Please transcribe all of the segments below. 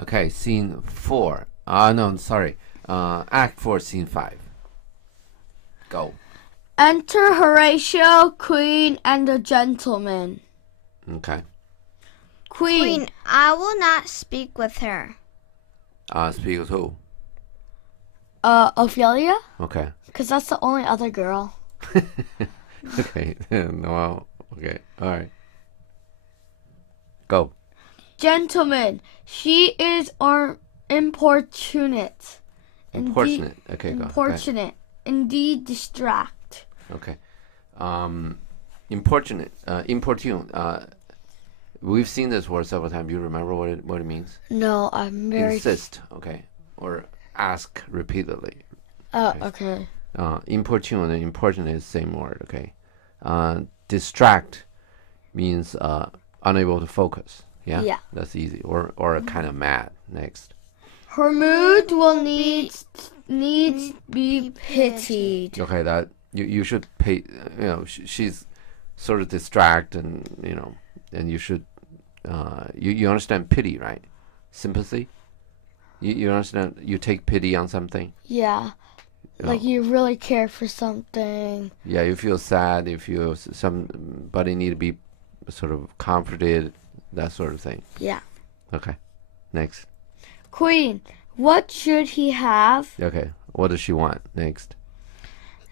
Okay, scene 4. No, sorry. Act 4, scene 5. Go. Enter Horatio, Queen, and the gentleman. Okay. Queen, I will not speak with her. Speak with who? Ophelia? Okay. Because that's the only other girl. Okay. No. Okay. All right. Go. Gentleman, she is importunate. Importunate. Okay, go. Importunate. Indeed, distract. Okay. Importunate. Importune. We've seen this word several times. You remember what it means? No, I'm very... Insist. Okay. Or ask repeatedly. Okay. Importune and importunate is the same word. Okay. Distract means unable to focus. Yeah. Yeah. That's easy. Or kind of mad. Next. Her mood will needs be pitied. Okay, that you should pay. She's sort of distract, and and you should you understand pity, right? Sympathy. You understand? You take pity on something. Yeah. Like you really care for something. Yeah, you feel sad. You feel somebody need to be sort of comforted, that sort of thing. Yeah. Okay. Next. Queen, what should he have? Okay. What does she want? Next.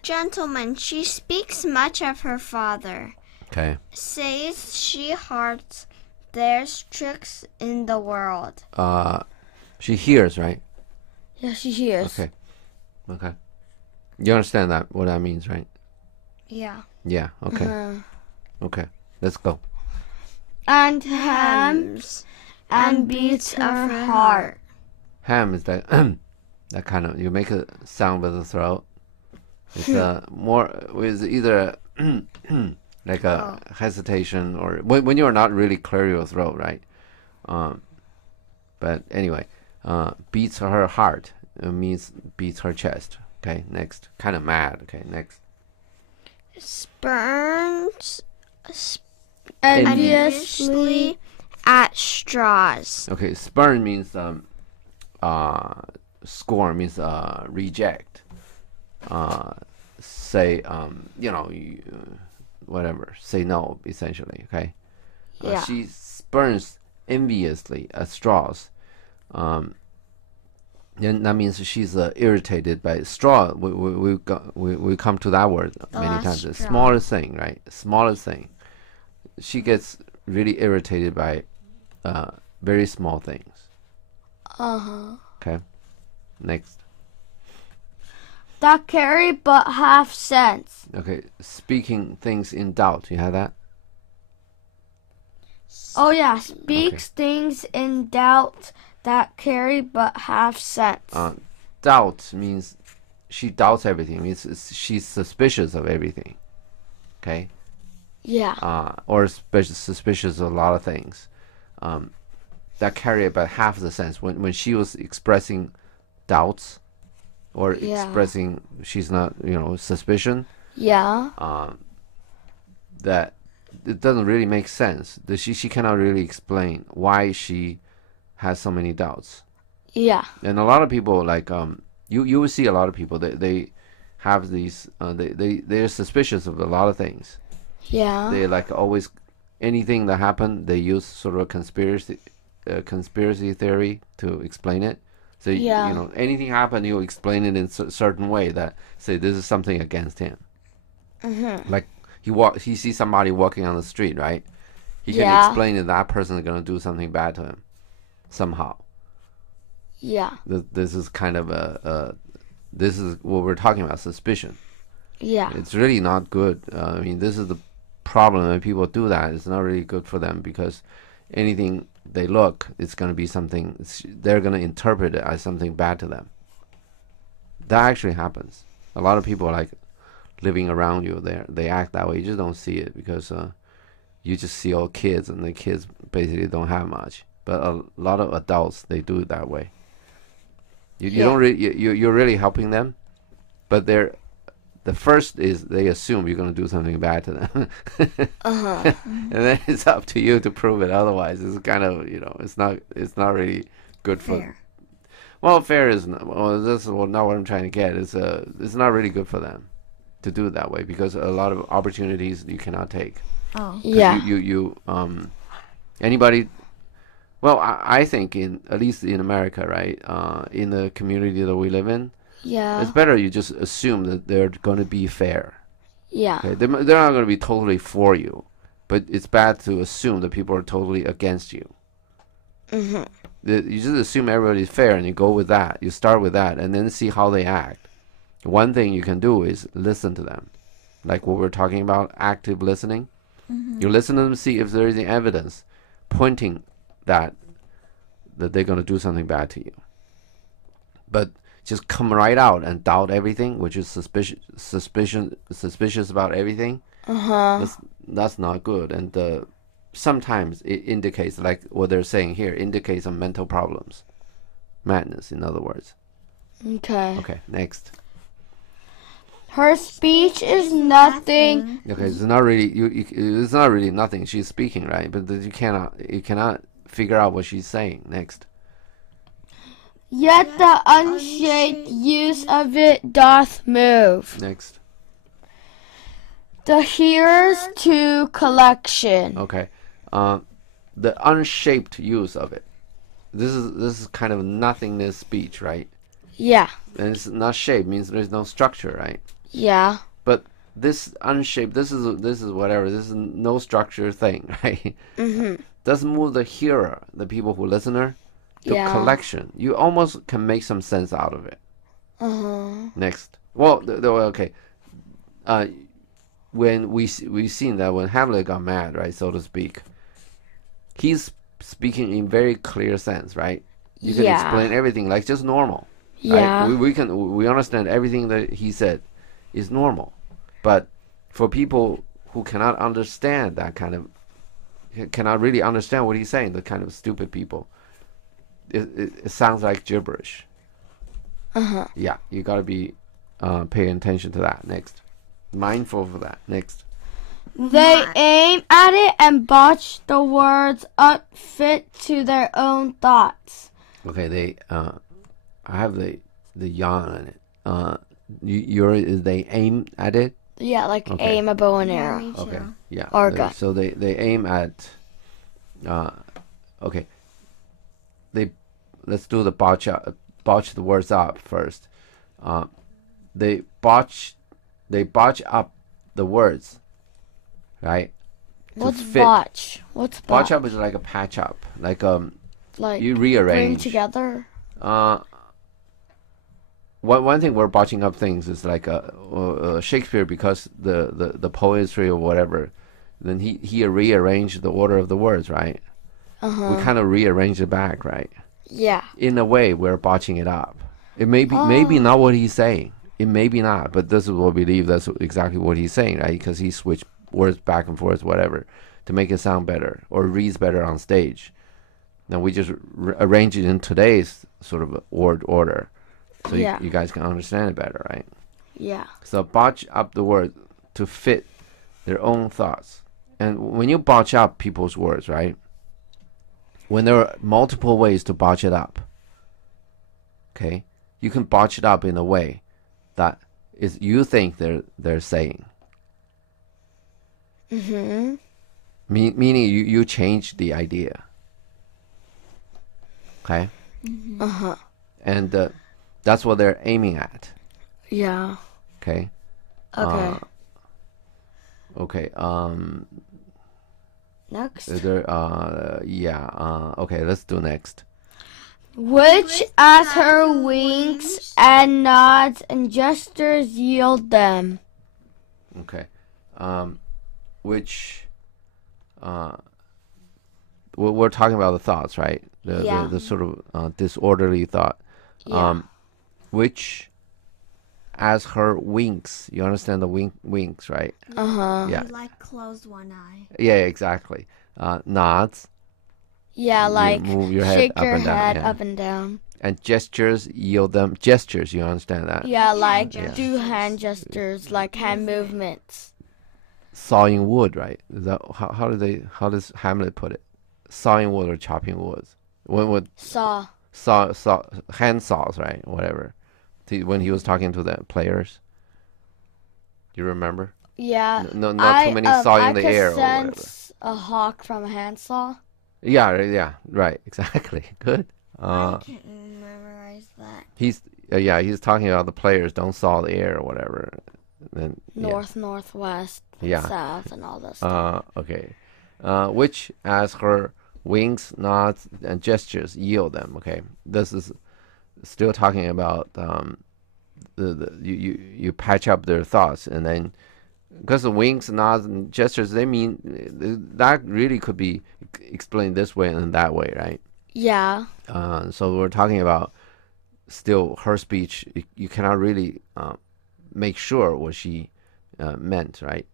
Gentleman, she speaks much of her father. Okay. Says she hearts there's tricks in the world. She hears, right? Yeah, she hears. Okay. Okay. You understand what that means, right? Yeah. Yeah. Okay. Okay. Let's go. And hams and beats of her heart. Ham is that that kind of, you make a sound with the throat. It's more with either like a hesitation, or when you're not really clear your throat, right? But anyway, beats her heart means beats her chest. Okay, next. Kind of mad. Okay, next. Spurns Enviously at straws. Okay, spurn means scorn means reject. Say whatever. Say no, essentially. Okay. Yeah. She spurns enviously at straws. Then that means she's irritated by straw. We come to that word many times. The smallest thing, right? Smallest thing. She gets really irritated by very small things. Okay. Next. That carry but half sense. Okay. Speaking things in doubt. You have that? Oh yeah, speaks things in doubt that carry but half sense. Doubt means she doubts everything. Means she's suspicious of everything. Okay. Yeah. Or suspicious of a lot of things. That carry about half the sense. When she was expressing doubts, or expressing she's not, suspicion. Yeah. That it doesn't really make sense. She cannot really explain why she has so many doubts. Yeah. And a lot of people, like you will see a lot of people that they have these they're suspicious of a lot of things. Yeah. They like always, anything that happened, they use sort of a conspiracy theory to explain it. So anything happened, you explain it in a certain way that say this is something against him. Like he sees somebody walking on the street, right? He can explain that person is gonna do something bad to him somehow. Yeah. This is kind of this is what we're talking about, suspicion. Yeah. It's really not good. I mean, this is the problem when people do that. It's not really good for them, because anything they look, it's going to be something, they're going to interpret it as something bad to them. That actually happens. A lot of people, like living around you, they act that way. You just don't see it, because you just see all kids, and the kids basically don't have much. But a lot of adults, they do it that way. You don't really, you're really helping them, but the first is they assume you're going to do something bad to them. And then it's up to you to prove it. Otherwise, it's kind of, it's not really good for. Fair. Well, fair is not. Well, this is not what I'm trying to get. It's not really good for them to do it that way because a lot of opportunities you cannot take. Oh. 'Cause Yeah. You anybody. Well, I think at least in America, right? In the community that we live in, Yeah. it's better you just assume that they're going to be fair. Yeah. Okay? They're not going to be totally for you, but it's bad to assume that people are totally against you. Mhm. You just assume everybody's fair and you go with that. You start with that and then see how they act. One thing you can do is listen to them. Like what we're talking about, active listening. You listen to them, see if there is any evidence pointing that they're going to do something bad to you. But just come right out and doubt everything, which is suspicious about everything. That's not good. And sometimes it indicates, like what they're saying here, indicates some mental problems, madness, in other words. Okay. Okay, next. Her speech is nothing. Okay, it's not really it's not really nothing. She's speaking, right? But you cannot figure out what she's saying. Next. Yet the unshaped use of it doth move Next. the hearers to collection. Okay. The unshaped use of it. This is kind of nothingness speech, right? Yeah. And it's not shaped, means there's no structure, right? Yeah. But this unshaped, this is whatever. This is no structure thing, right? Doesn't move the hearer, the people who listener, to Yeah. collection. You almost can make some sense out of it. Next. Well, okay. When we've seen that when Hamlet got mad, right, so to speak, he's speaking in very clear sense, right? You can Yeah. explain everything like just normal. Yeah. Right? We understand everything that he said is normal, but for people who cannot understand that kind of, cannot really understand what he's saying, the kind of stupid people, it sounds like gibberish. Yeah, you gotta be paying attention to that. Next. Mindful of that. Next. They aim at it and botch the words up fit to their own thoughts. Okay, I have the yawn in it. They aim at it. Yeah, like Okay. aim a bow and arrow. Me too. Okay, yeah. Or gun. So they aim at. Okay. Let's do the botch the words up first. They botch up the words, right? To What's fit. botch? What's Botch botch? up is like a patch up, like Like you bring rearrange. together. One thing we're botching up things is like Shakespeare, because the poetry or whatever, then he rearranged the order of the words, right? We kind of rearranged it back, right? Yeah. In a way, we're botching it up. It may be maybe not what he's saying. It may be not, but this is what we believe. That's exactly what he's saying, right? Because he switched words back and forth, whatever, to make it sound better or reads better on stage. Now we just arrange it in today's sort of order, so Yeah. you guys can understand it better, right? Yeah. So botch up the word to fit their own thoughts. And when you botch up people's words, right? When there are multiple ways to botch it up, okay, you can botch it up in a way that is you think they're saying. Meaning you change the idea. Okay. And that's what they're aiming at. Yeah. Okay. Okay. Okay. Next. Okay, let's do next. Which as her winks and nods and gestures yield them. Okay. Which we're talking about the thoughts, right? The sort of disorderly thought. Yeah. Which as her winks, you understand the winks, right? Yeah. Like closed one eye. Yeah, exactly. Nods. Yeah, You like move your head shake up your and down, head yeah. up and down. And gestures yield them. Gestures, you understand that? Yeah, like gestures. do hand gestures, like hand movements. Sawing wood, right? Is that how does Hamlet put it? Sawing wood or chopping wood? When would Saw. hand saws, right? Whatever. When he was talking to the players. You remember? Yeah. Not too many saw in the air I or could whatever. sense a hawk from a handsaw. Yeah, right, exactly. Good. I can't memorize that. He's talking about the players don't saw the air or whatever. Then North, northwest, south, and all this stuff. Okay. Which, as her winks, nods, and gestures yield them. Okay, this is still talking about you patch up their thoughts, and then because the winks, nods, and gestures, they mean that really could be explained this way and that way, right? Yeah. So we're talking about still her speech. You cannot really make sure what she meant, right?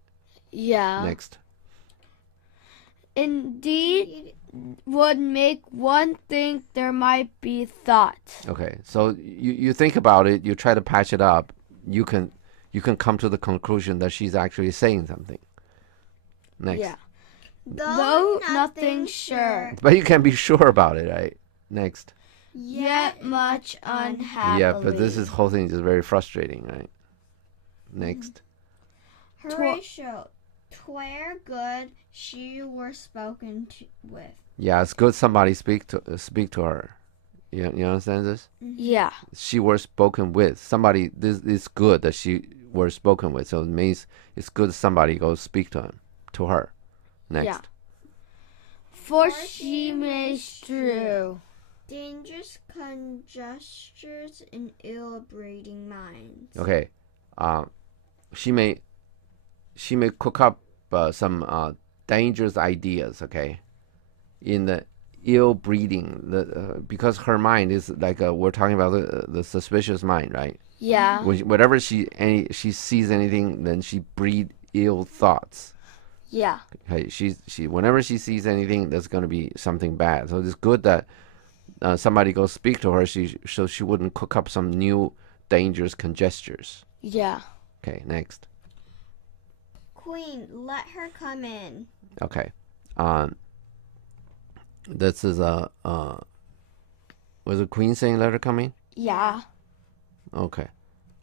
Yeah. Next. Indeed, would make one think there might be thought. Okay, so you think about it, you try to patch it up, you can come to the conclusion that she's actually saying something. Next. Yeah. Though nothing sure. But you can be sure about it, right? Next. Yet much unhappily. Yeah, but this whole thing is very frustrating, right? Next. Horatio, 'twere good she were spoken with. Yeah, it's good somebody speak to her. You understand this? Yeah. She were spoken with. Somebody, this is good that she were spoken with. So it means it's good somebody go speak to her. Next. Yeah. For she may strew dangerous conjectures in ill-breeding minds. Okay. She may cook up some dangerous ideas, okay, in the ill breeding, because her mind is like we're talking about the suspicious mind, right? Yeah. Whenever she sees anything, then she breed ill thoughts. Yeah. Okay, she whenever she sees anything, that's going to be something bad. So it's good that somebody go speak to her, so she wouldn't cook up some new dangerous conjectures. Yeah. Okay, next. Queen, let her come in. Okay. This is was the queen saying let her come in? Yeah. Okay.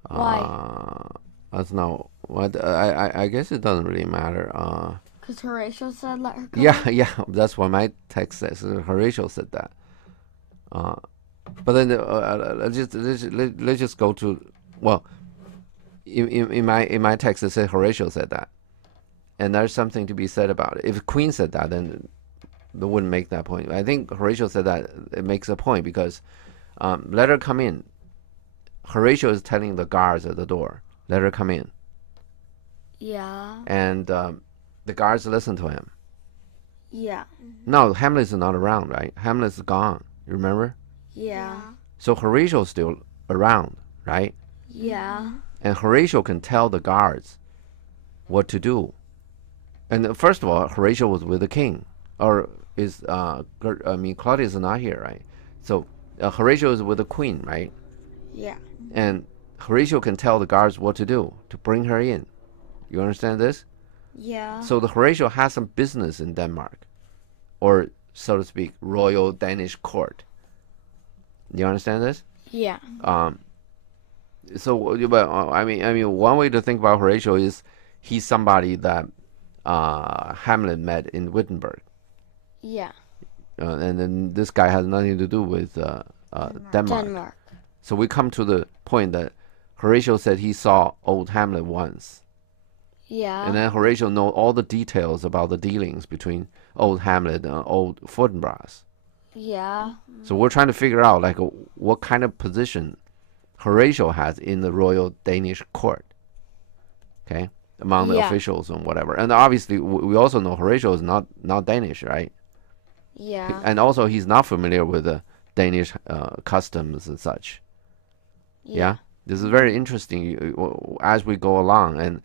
Why? That's not what I guess it doesn't really matter. Because Horatio said let her come in. Yeah, that's what my text says. Horatio said that. But then let's just go to, well, in my text it said Horatio said that, and there's something to be said about it. If Queen said that, then they wouldn't make that point. I think Horatio said that it makes a point because let her come in. Horatio is telling the guards at the door, let her come in. Yeah. And the guards listen to him. Yeah. No, Hamlet is not around, right? Hamlet is gone. You remember? Yeah. So Horatio is still around, right? Yeah. And Horatio can tell the guards what to do. And first of all, Horatio was with the king, or is Claudius is not here, right? So Horatio is with the queen, right? Yeah. And Horatio can tell the guards what to do to bring her in. You understand this? Yeah. So the Horatio has some business in Denmark, or so to speak, royal Danish court. You understand this? Yeah. So, but I mean, one way to think about Horatio is he's somebody that Hamlet met in Wittenberg. Yeah. And then this guy has nothing to do with Denmark. So we come to the point that Horatio said he saw old Hamlet once. Yeah. And then Horatio knows all the details about the dealings between old Hamlet and old Fortinbras. Yeah. So we're trying to figure out like what kind of position Horatio has in the royal Danish court. Okay, among the officials and whatever. And obviously we also know Horatio is not Danish, right? Yeah. And also he's not familiar with the Danish customs and such. Yeah. This is very interesting as we go along. And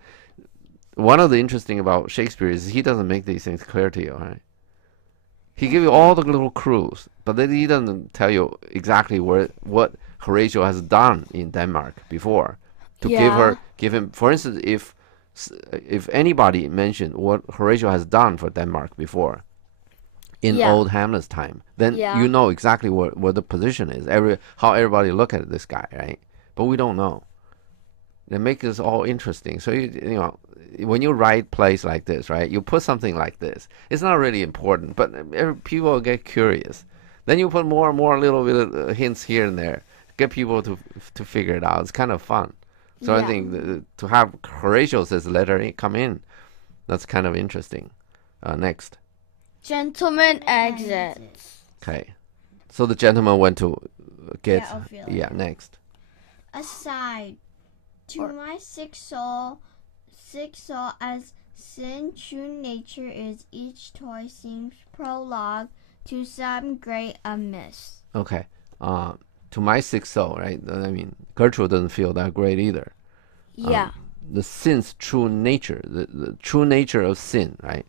one of the interesting about Shakespeare is he doesn't make these things clear to you, right? He gives you all the little clues, but then he doesn't tell you exactly what Horatio has done in Denmark before to give him. For instance, if anybody mentioned what Horatio has done for Denmark before, in old Hamlet's time, then you know exactly what the position is. How everybody look at this guy, right? But we don't know. It makes us all interesting. So you know, when you write plays like this, right? You put something like this. It's not really important, but people get curious. Then you put more and more little bit of hints here and there, get people to figure it out. It's kind of fun. So I think to have Horatio says letter come in, that's kind of interesting. Next. Gentleman exits. Okay. So the gentleman went to get. Ophelia. Next. Aside to my sick soul, as sin true nature is, each toy seems prologue to some great amiss. Okay. To my sick soul, right? I mean, Gertrude doesn't feel that great either. Yeah. The sin's true nature, the true nature of sin, right?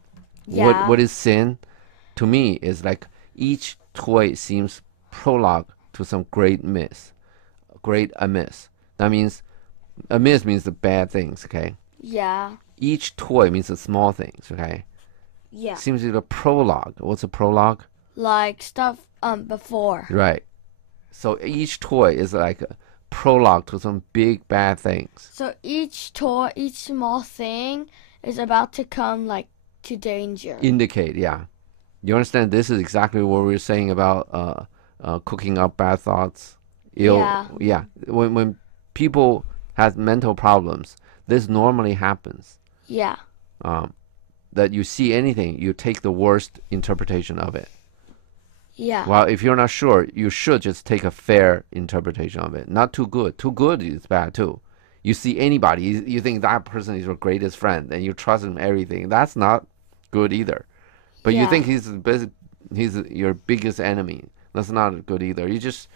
Yeah. What is sin? To me, is like each toy seems prologue to some great amiss. That means amiss means the bad things, okay? Yeah. Each toy means the small things, okay? Yeah. Seems like a prologue. What's a prologue? Like stuff before. Right. So each toy is like a prologue to some big bad things. So each toy, each small thing is about to come like to danger. Indicate, yeah. You understand? This is exactly what we were saying about cooking up bad thoughts. Yeah. When people have mental problems, this normally happens. Yeah. That you see anything, you take the worst interpretation of it. Yeah. Well, if you're not sure, you should just take a fair interpretation of it. Not too good. Too good is bad too. You see anybody, you think that person is your greatest friend, and you trust him everything. That's not good either. But you think he's your biggest enemy. That's not good either. You just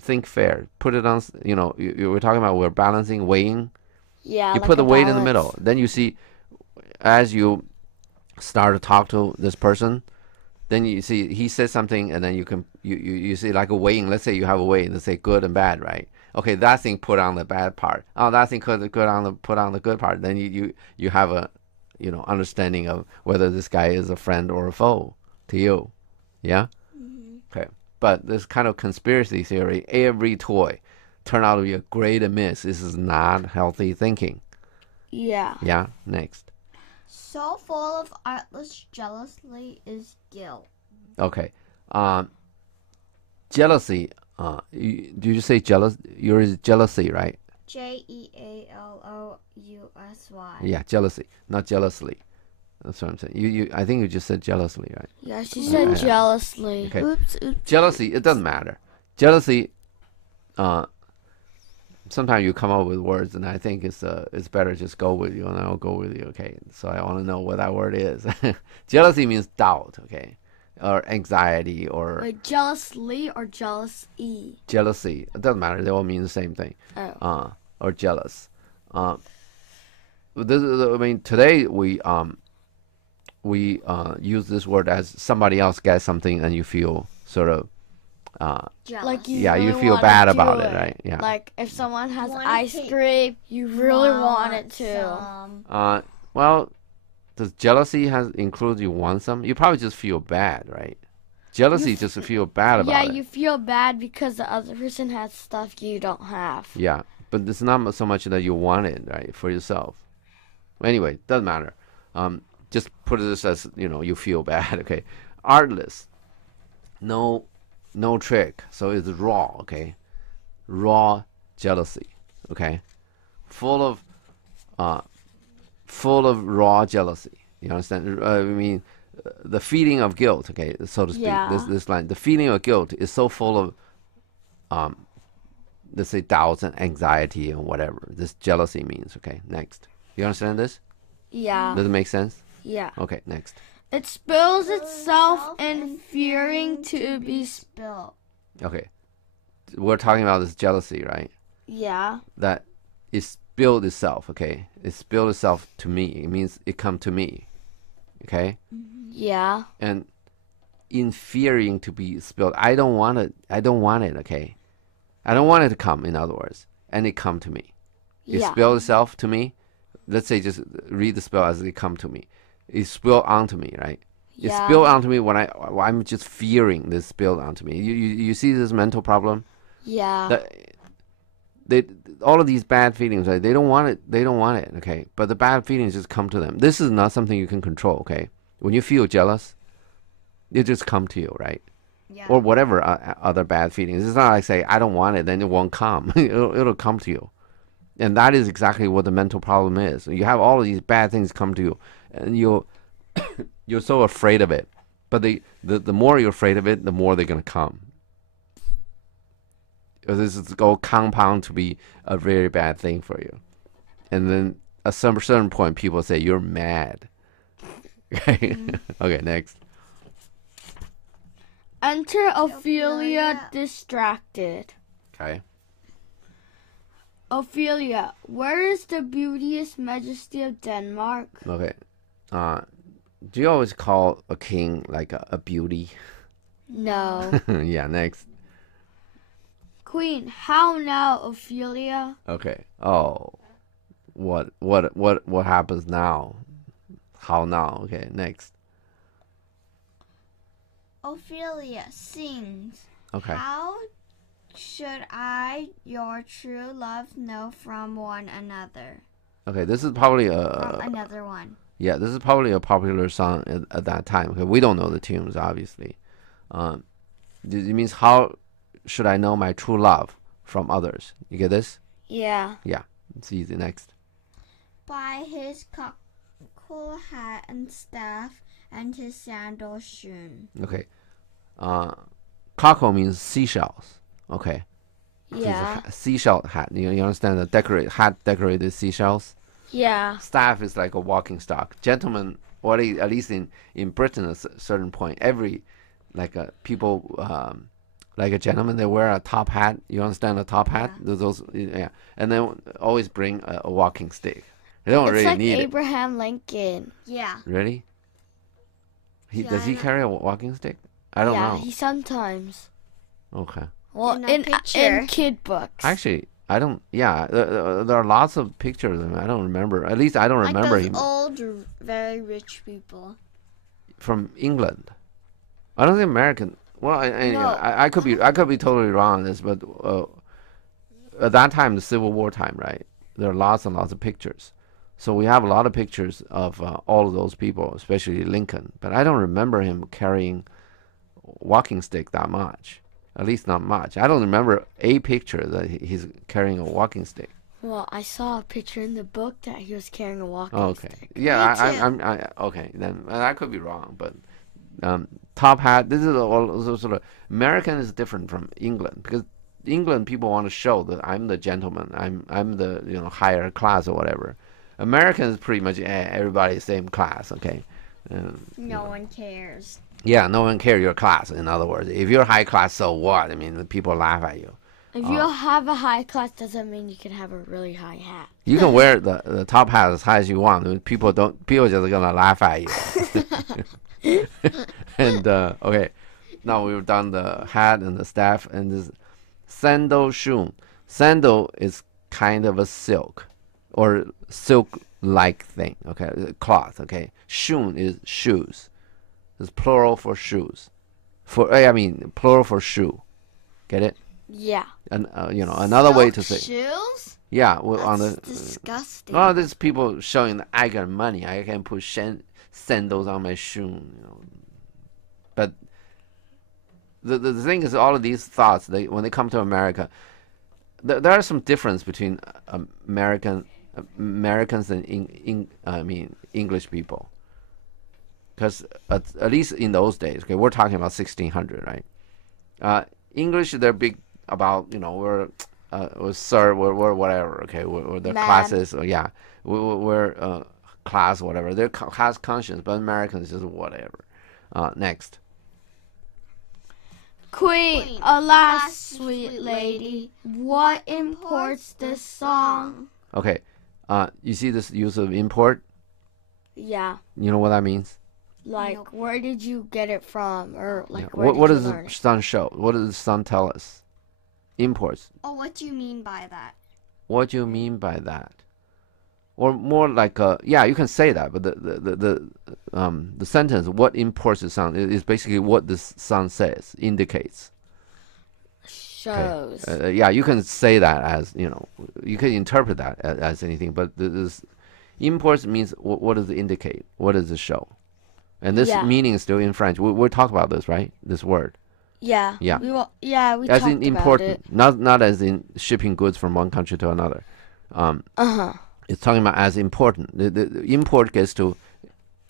think fair. Put it on. You know, you were talking about we're balancing, weighing. Yeah. You like put the weight in the balance. middle. Then you see, as you start to talk to this person, then you see he says something, and then you see like a weighing. Let's say you have a weighing. Let's say good and bad, right? Okay, that thing put on the bad part. Oh, that thing put on the good part. Then you have a understanding of whether this guy is a friend or a foe to you. Yeah. Mm-hmm. Okay. But this kind of conspiracy theory, every toy turn out to be a great amiss. This is not healthy thinking. Yeah. Yeah. Next. So full of artless jealousy is guilt. Okay. Jealousy. Did you say jealous? You're jealousy, right? Jealousy. Yeah, jealousy, not jealously. That's what I'm saying. You. I think you just said jealously, right? Yeah, she said jealously. Okay. Oops. Jealousy. It doesn't matter. Jealousy. Sometimes you come up with words, and I think it's better just go with you, and I'll go with you. Okay. So I want to know what that word is. Jealousy means doubt. Okay. Or anxiety, or Like jealously or jealousy. jealousy. It doesn't matter. They all mean the same thing. Oh. Or jealous. I mean, today we use this word as somebody else gets something and you feel sort of Like you you really feel wanna bad do about it, right? Yeah. Like if someone has Wanna ice take- cream, you really want it to. Well, does jealousy include you want some? You probably just feel bad, right? Jealousy just feel bad about Yeah, it. you feel bad because the other person has stuff you don't have. Yeah, but it's not so much that you want it, right, for yourself. Anyway, doesn't matter. Just put this as, you feel bad, okay? Artless. No trick. So it's raw, okay? Raw jealousy, okay? Full of raw jealousy. You understand? I mean, the feeling of guilt, okay, so to speak. Yeah. This line, the feeling of guilt is so full of, let's say, doubts and anxiety and whatever this jealousy means. Okay, next. You understand this? Yeah. Does it make sense? Yeah. Okay, next. It spills itself in fearing to be spilled. Okay, we're talking about this jealousy, right? Yeah. That it spilled itself. Okay, it spilled itself to me. It means it come to me. Okay. Yeah. And in fearing to be spilled, I don't want it. Okay, I don't want it to come. In other words, and it come to me. It Yeah. spilled itself to me. Let's say just read the spell as it come to me. It spilled onto me, right? It Yeah. spilled onto me when I'm just fearing this spilled onto me. You see this mental problem? Yeah. That they all of these bad feelings, right? They don't want it. They don't want it. Okay, but the bad feelings just come to them. This is not something you can control. Okay, when you feel jealous, it just come to you, right? Yeah. Or whatever other bad feelings. It's not like say I don't want it, then it won't come. It'll come to you, and that is exactly what the mental problem is. You have all of these bad things come to you, and you're so afraid of it. But the more you're afraid of it, the more they're gonna come. This is go compound to be a very bad thing for you, and then at some certain point, people say you're mad. Okay, okay, next. Enter Ophelia Ophelia. distracted. Okay, Ophelia, where is the beauteous majesty of Denmark? okay. Do you always call a king like a beauty? No. Yeah, next. Queen, how now, Ophelia? Okay. Oh, what happens now? How now? Okay, next. Ophelia sings. Okay. How should I, your true love, know from one another? Okay, this is probably From another one. yeah, this is probably a popular song at that time. Okay, we don't know the tunes, obviously. It means how should I know my true love from others? You get this? Yeah. Yeah, it's easy. Next. By his cockle hat and staff, and his sandal shoon. Okay. Cockle means seashells. Okay. Yeah. Seashell hat. You understand the hat decorated seashells? Yeah. Staff is like a walking stock. Gentlemen, or at least in Britain, at a certain point, every people like a gentleman, they wear a top hat. You understand a top hat? Yeah. Those yeah, and then always bring a walking stick. They don't It's really like need Abraham Lincoln. Yeah. it. Really? Yeah, Does he I know. carry a walking stick? I don't yeah, know. he sometimes. Okay. Well, In a in picture. kid books. Actually, I don't. Yeah, there are lots of pictures. I mean, I don't remember. At least I don't Like remember those him old, very rich people. from England. I don't think American. Well, No. I could be totally wrong on this, but at that time, the Civil War time, right? There are lots and lots of pictures. So we have a lot of pictures of all of those people, especially Lincoln. But I don't remember him carrying walking stick that much. At least not much. I don't remember a picture that he's carrying a walking stick. Well, I saw a picture in the book that he was carrying a walking Okay. stick. Yeah, Me too. I'm okay. Then I could be wrong, but top hat. This is all sort of American is different from England because England people want to show that I'm the gentleman. I'm the higher class or whatever. American is pretty much everybody same class. Okay. No one cares. Yeah, no one cares your class. In other words, if you're high class, so what? I mean, people laugh at you. If you have a high class, doesn't mean you can have a really high hat. You can wear the top hat as high as you want. People just gonna laugh at you. And okay, now we've done the hat and the staff and this sandal shoon. Sandal is kind of a silk or silk-like thing. Okay, cloth. Okay, shoon is shoes. It's plural for shoes. Plural for shoe. Get it? Yeah. And another way to say. Shoes? Yeah, well, on That's the disgusting. well, there's people showing that I got money. I can put sandals on my shoe. But the thing is, all of these thoughts, when they come to America, there are some difference between Americans and English people. Because at least in those days, okay, we're talking about 1600, right? English, they're big about we're sir, we're whatever, okay, we're the classes, or yeah, we're class, whatever. They're class conscious, but Americans just whatever. Next. Queen, alas, sweet lady, what imports this song? Okay, you see this use of import? Yeah. You know what that means? Like, Nope. where did you get it from? Or, like, Yeah. where What did does you the learn it? sun show? What does the sun tell us? Imports. Oh, what do you mean by that? What do you mean by that? or more like yeah, you can say that, but the sentence "what imports the sun" is basically what the sun says, indicates. Shows. Okay. Yeah, you can say that as you can interpret that as anything, but this imports means what does it indicate? What does it show? And this meaning is still in French. We'll talk about this, right? This word. Yeah. Yeah. We as talked in important, about it. not as in shipping goods from one country to another. It's talking about as important. The import gets to,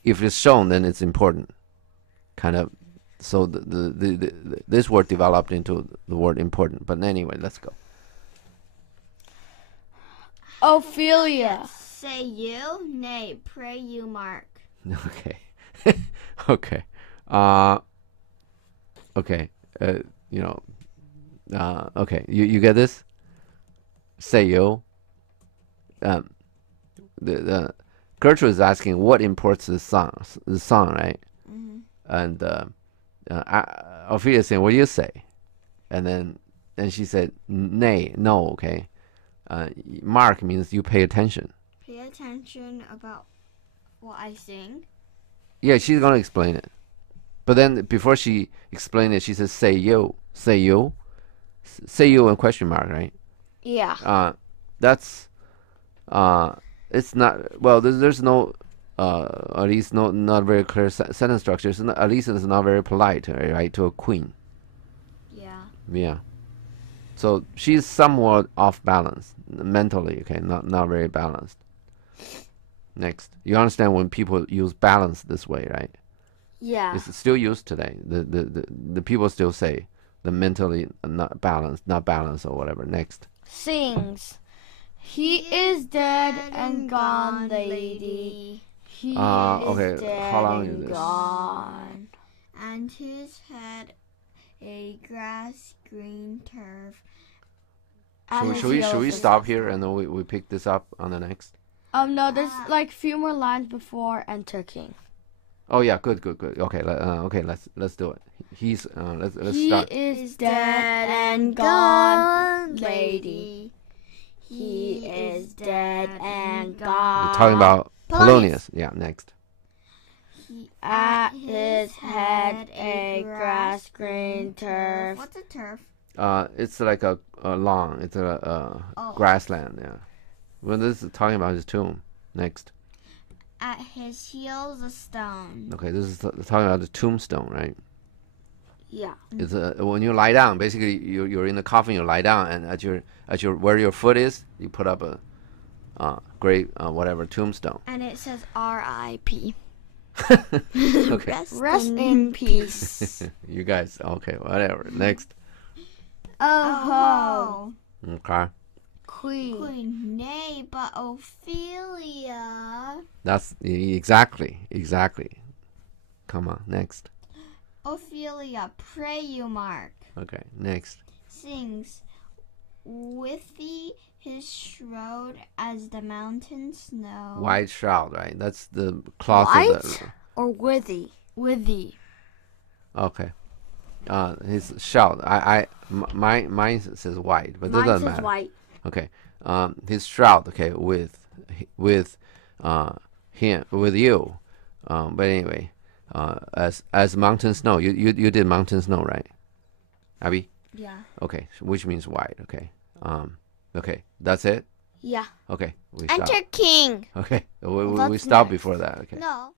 if it's shown, then it's important. Kind of. So this word developed into the word important. But anyway, let's go. Ophelia. Say you, nay, pray you, Mark. Okay. Okay. Okay. Okay. You get this? Say you. The Gertrude is asking what imports the song, right? Mm-hmm. And Ophelia is saying, what do you say? And then she said, nay, no, okay. Mark means you pay attention. Pay attention about what I sing. Yeah, she's going to explain it. But then before she explained it, she says, say you. Say you. Say you and question mark, right? Yeah. That's, it's not, well, there's no, at least not very clear sentence structure. At least it's not very polite, right, to a queen. Yeah. Yeah. So she's somewhat off balance mentally, okay, not very balanced. Next. You understand when people use balance this way, right? Yeah. It's still used today. The people still say the mentally not balanced or whatever. Next. Sings. He is dead and gone, lady. He okay. is dead How long is and this? gone. And his head a grass green turf. Should we stop here and then we pick this up on the next? No, there's like few more lines before enter king. Oh yeah, good. Okay, okay, let's do it. He's let's He start. is dead and gone, lady. He is dead and gone. We're talking about Polonius. Yeah, next. At his head a grass green turf. What's a turf? It's like a lawn. It's a grassland. Yeah. Well, this is talking about his tomb. Next. At his heels a stone. Okay, this is talking about the tombstone, right? Yeah. It's when you lie down. Basically, you're in the coffin. You lie down, and at your where your foot is, you put up a great whatever tombstone. And it says R.I.P. Okay. Rest in peace. You guys, okay, whatever. Next. Oh. Okay. Queen. Nay, but Ophelia. That's exactly. Come on, next. Ophelia, pray you, Mark. Okay, next. Sings, with thee his shroud as the mountain snow. White shroud, right? That's the cloth White of the. or withy? Withy. Okay. His shroud. Mine says white, but that Mine doesn't says matter. white. Okay. His shroud. Okay, with him, with you. But anyway, as mountain snow. You did mountain snow, right, Abby? Yeah. Okay, which means white. Okay. Okay, that's it. Yeah. Okay, we stop. Enter king. Okay, we Well, we that's stopped next. before that. Okay. No.